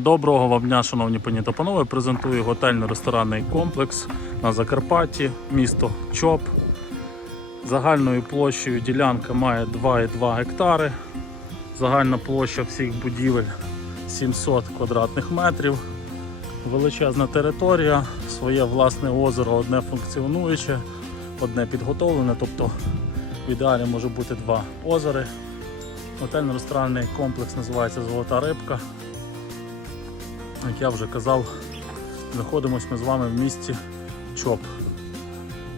Доброго вам дня, шановні пані та панове. Презентую готельно-ресторанний комплекс на Закарпатті, місто Чоп. Загальною площею ділянка має 2,2 гектари. Загальна площа всіх будівель 700 квадратних метрів. Величезна територія, своє власне озеро, одне функціонуюче, одне підготовлене, тобто в ідеалі може бути два озери. Готельно-ресторанний комплекс називається Золота рибка. Як я вже казав, знаходимося ми з вами в місті Чоп.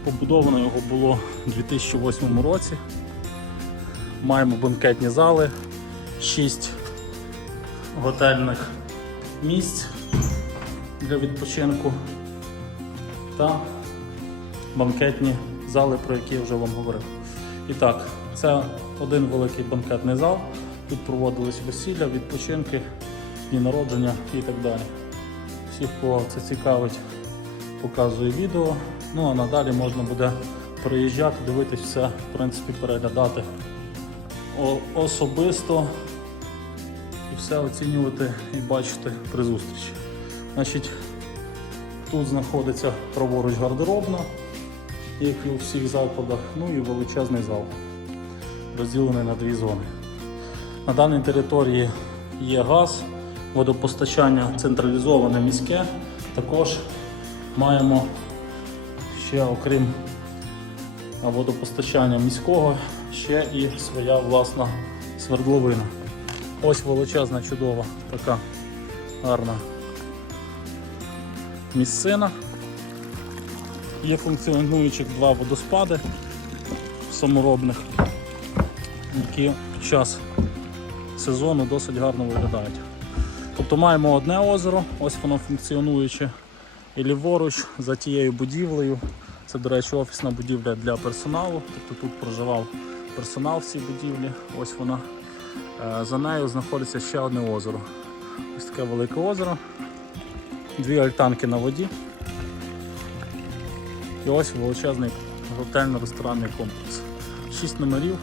Побудовано його було у 2008 році. Маємо банкетні зали, 6 готельних місць для відпочинку та банкетні зали, про які я вже вам говорив. І так, це один великий банкетний зал. Тут проводились весілля, відпочинки, дні народження і так далі. Всіх, кого це цікавить, показую відео. Ну а надалі можна буде приїжджати, дивитись все, в принципі, переглядати особисто і все оцінювати і бачити при зустрічі. Значить, тут знаходиться праворуч гардеробна, як і у всіх закладах, ну і величезний зал, розділений на дві зони. На даній території є газ, водопостачання централізоване міське. Також маємо ще, окрім водопостачання міського, ще і своя власна свердловина. Ось величезна, чудова, така гарна місцина. Є функціонуючих два водоспади саморобних, які під час сезону досить гарно виглядають. Тобто маємо одне озеро, ось воно функціонуюче, і ліворуч за тією будівлею. Це, до речі, офісна будівля для персоналу. Тобто тут проживав персонал в цій будівлі. Ось вона. Е, За нею знаходиться ще одне озеро. Ось таке велике озеро. Дві альтанки на воді. І ось величезний готельно-ресторанний комплекс. Шість номерів,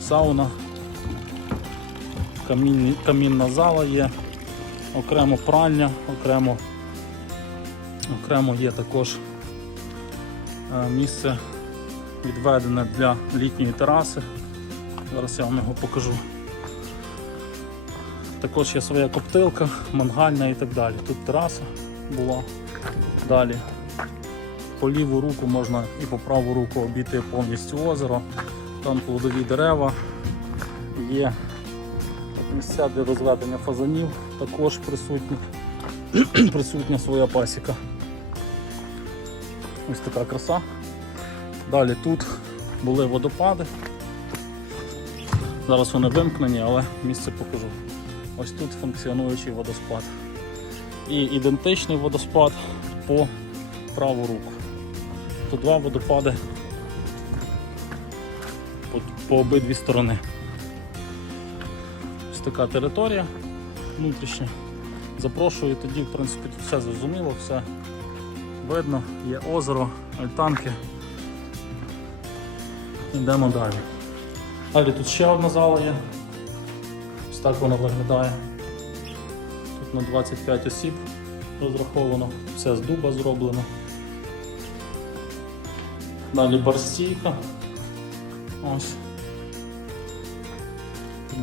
сауна, камінна зала є, окремо пральня, окремо, окремо є також е, місце відведене для літньої тераси. Зараз я вам його покажу. Також є своя коптилка, мангальна і так далі. Тут тераса була. Далі по ліву руку можна і по праву руку обійти повністю озеро. Там плодові дерева, є місця для розведення фазанів, також присутні. присутня своя пасіка. Ось така краса. Далі тут були водопади. Зараз вони вимкнені, але місце покажу. Ось тут функціонуючий водоспад. І ідентичний водоспад по праву руку. Тут два водопади по, по обидві сторони. Така територія внутрішня. Запрошую тоді, в принципі, тут все зрозуміло, все видно, є озеро, альтанки. Йдемо далі. Далі тут ще одна зала є. Ось так вона виглядає. Тут на 25 осіб розраховано, все з дуба зроблено. Далі барстійка. Ось.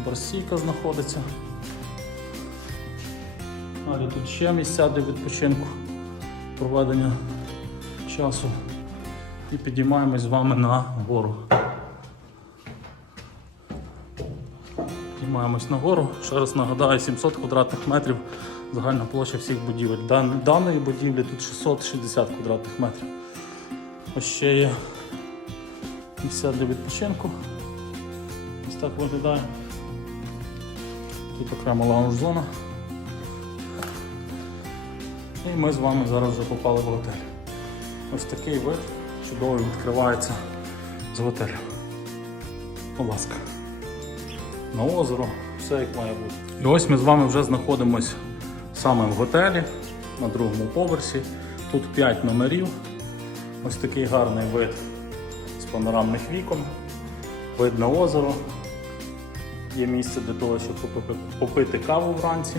Тут барстійка знаходиться. Далі тут ще місця для відпочинку, проведення часу. І підіймаємось з вами на гору. Підіймаємось на гору. Ще раз нагадаю, 700 квадратних метрів загальна площа всіх будівель. Дан- Даної будівлі тут 660 квадратних метрів. Ось ще є місця для відпочинку. Ось так виглядає. Тут окрема лаунж-зона. І ми з вами зараз вже попали в готель. Ось такий вид чудовий відкривається з готелю. Будь ласка. На озеро, все як має бути. І ось ми з вами вже знаходимося саме в готелі на другому поверсі. Тут 5 номерів. Ось такий гарний вид з панорамних вікон. Вид на озеро. Є місце для того, щоб попити каву вранці.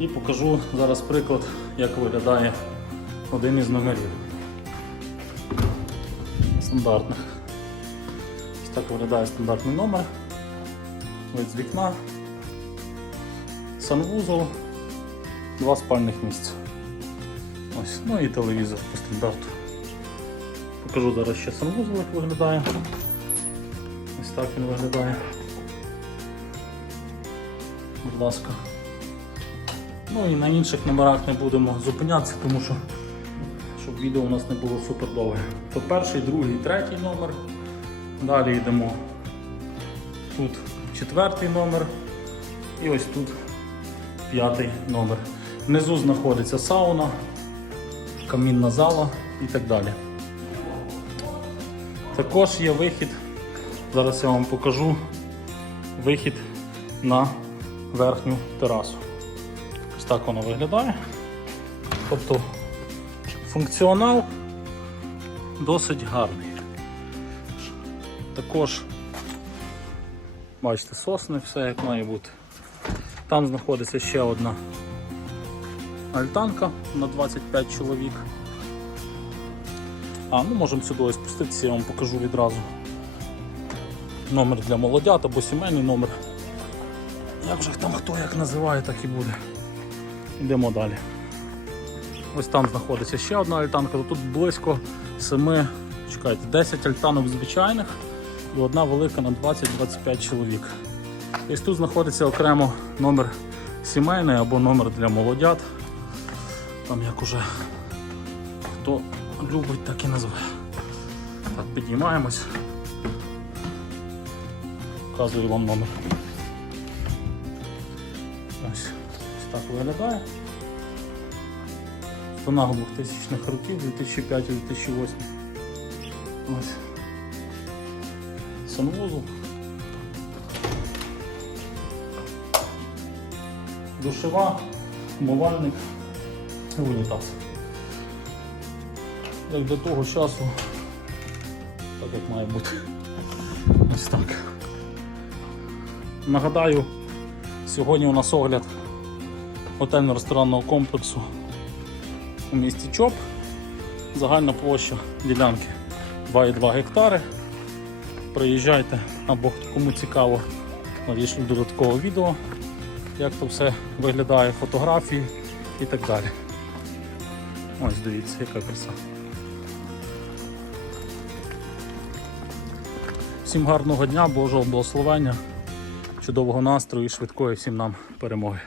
І покажу зараз приклад, як виглядає один із номерів. Стандартних. Ось так виглядає стандартний номер. Вид з вікна. Санвузол, два спальних місця. Ось, ну і телевізор по стандарту. Покажу зараз ще санвузол, як виглядає. Ось так він виглядає. Будь ласка. Ну і на інших номерах не будемо зупинятися, тому що щоб відео у нас не було супер довге. То перший, другий, третій номер. Далі йдемо тут четвертий номер. І ось тут п'ятий номер. Внизу знаходиться сауна, камінна зала і так далі. Також є вихід, зараз я вам покажу вихід на верхню терасу. Ось так воно виглядає. Тобто функціонал досить гарний. Також бачите сосни, все як має бути. Там знаходиться ще одна альтанка на 25 чоловік. А, ну можемо сюди спуститися, я вам покажу відразу. Номер для молодят або сімейний номер. Як же там хто як називає, так і буде. Йдемо далі. Ось там знаходиться ще одна альтанка, тут близько 7, чекайте, 10 альтанок звичайних і одна велика на 20-25 чоловік. Ось тут знаходиться окремо номер сімейний або номер для молодят. Там як уже хто любить, так і називає. Так, піднімаємось. Показую вам номер. Так виглядає. Тонах 2000-х років, 2005-2008. Ось. Санвузол. Душева, умивальник і унітаз. Як до того часу, так як має бути. Ось так. Нагадаю, сьогодні у нас огляд готельно-ресторанного комплексу у місті Чоп. Загальна площа ділянки 2,2 гектари. Приїжджайте або кому цікаво, надішлю додаткове відео, як то все виглядає, фотографії і так далі. Ось дивіться, яка краса. Всім гарного дня, Божого благословення, чудового настрою і швидкої всім нам перемоги.